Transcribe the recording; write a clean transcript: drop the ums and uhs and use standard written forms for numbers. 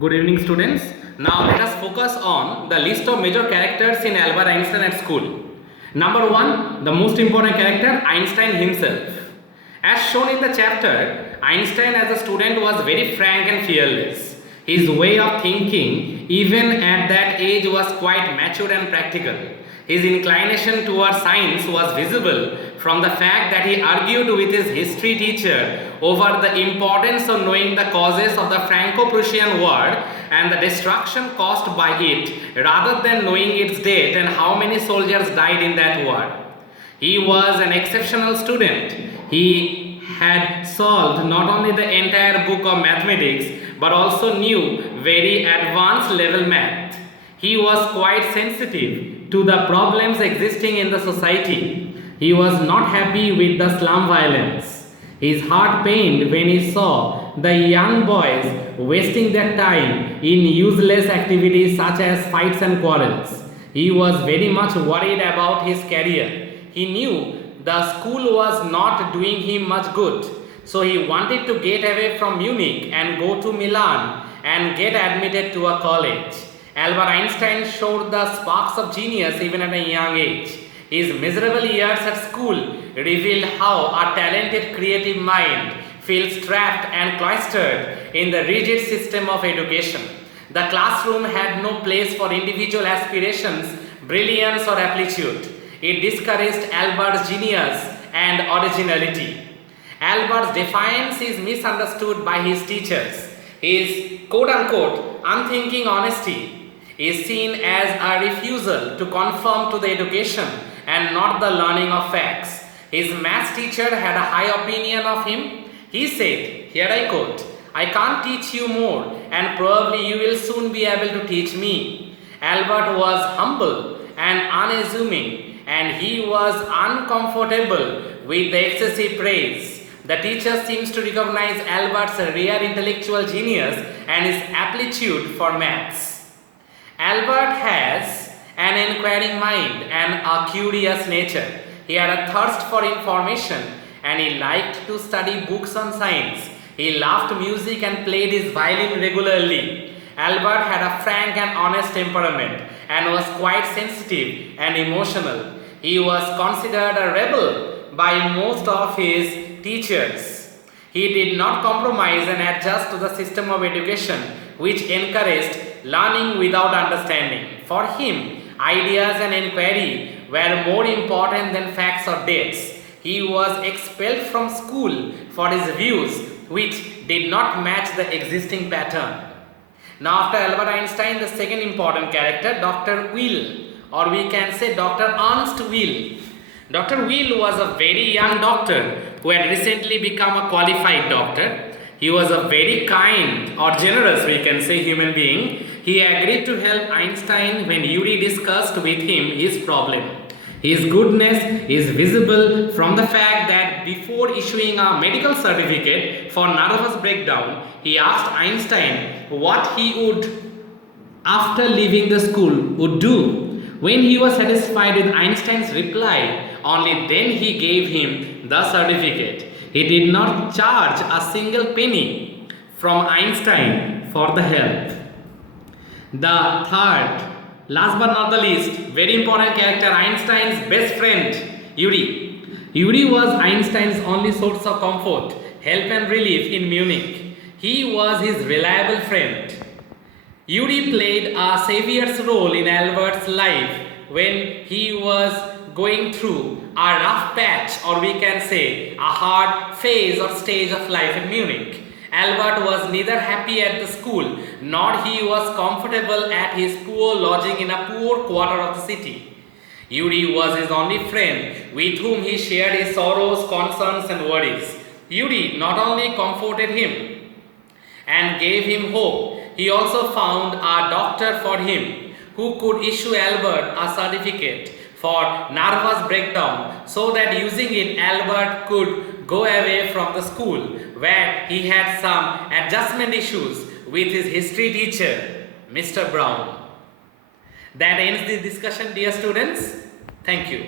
Good evening, students. Now let us focus on the list of major characters in Albert Einstein at school. Number one, the most important character, Einstein himself. As shown in the chapter, Einstein as a student was very frank and fearless. His way of thinking, even at that age, was quite mature and practical. His inclination towards science was visible from the fact that he argued with his history teacher over the importance of knowing the causes of the Franco-Prussian War and the destruction caused by it, rather than knowing its date and how many soldiers died in that war. He was an exceptional student. He had solved not only the entire book of mathematics but also knew very advanced level math. He was quite sensitive to the problems existing in the society. He was not happy with the slum violence. His heart pained when he saw the young boys wasting their time in useless activities such as fights and quarrels. He was very much worried about his career. He knew the school was not doing him much good, so he wanted to get away from Munich and go to Milan and get admitted to a college. Albert Einstein showed the sparks of genius even at a young age. His miserable years at school revealed how a talented creative mind feels trapped and cloistered in the rigid system of education. The classroom had no place for individual aspirations, brilliance or aptitude. It discouraged Albert's genius and originality. Albert's defiance is misunderstood by his teachers. His quote-unquote unthinking honesty is seen as a refusal to conform to the education and not the learning of facts. His maths teacher had a high opinion of him. He said, here I quote, "I can't teach you more and probably you will soon be able to teach me." Albert was humble and unassuming, and he was uncomfortable with the excessive praise. The teacher seems to recognize Albert's rare intellectual genius and his aptitude for maths. Albert has an inquiring mind and a curious nature. He had a thirst for information and he liked to study books on science. He loved music and played his violin regularly. Albert had a frank and honest temperament and was quite sensitive and emotional. He was considered a rebel by most of his teachers. He did not compromise and adjust to the system of education which encouraged learning without understanding. For him, ideas and inquiry were more important than facts or dates. He was expelled from school for his views which did not match the existing pattern. Now after Albert Einstein, the second important character, Dr. Weil, or we can say Dr. Ernst Weil. Dr. Weil was a very young doctor who had recently become a qualified doctor. He was a very kind or generous, we can say, human being. He agreed to help Einstein when Yuri discussed with him his problem. His goodness is visible from the fact that before issuing a medical certificate for nervous breakdown, he asked Einstein what he would, after leaving the school, would do. When he was satisfied with Einstein's reply, only then he gave him the certificate. He did not charge a single penny from Einstein for the help. The third, last but not the least, very important character, Einstein's best friend, Yuri. Yuri was Einstein's only source of comfort, help and relief in Munich. He was his reliable friend. Yuri played a savior's role in Albert's life when he was going through a rough patch, or we can say a hard phase or stage of life in Munich. Albert was neither happy at the school nor he was comfortable at his poor lodging in a poor quarter of the city. Yuri was his only friend with whom he shared his sorrows, concerns and worries. Yuri not only comforted him and gave him hope, he also found a doctor for him who could issue Albert a certificate for nervous breakdown so that using it Albert could go away from the school where he had some adjustment issues with his history teacher, Mr. Brown. That ends the discussion, dear students. Thank you.